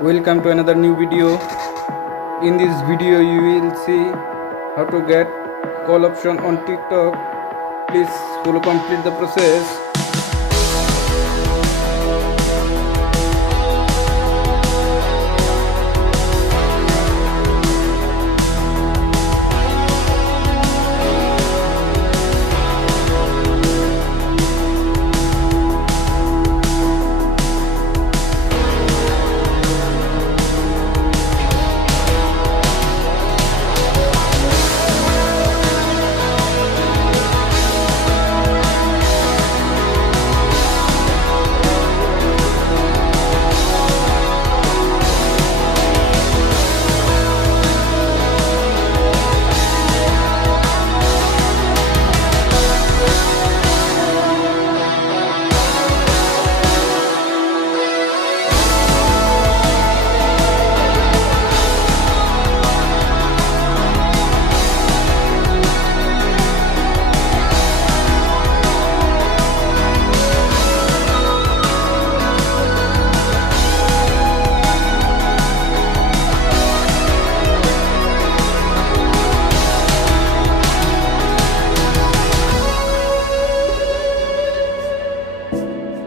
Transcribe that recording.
Welcome to another new video. In this video you will see how to get call option on TikTok. Please follow complete the process.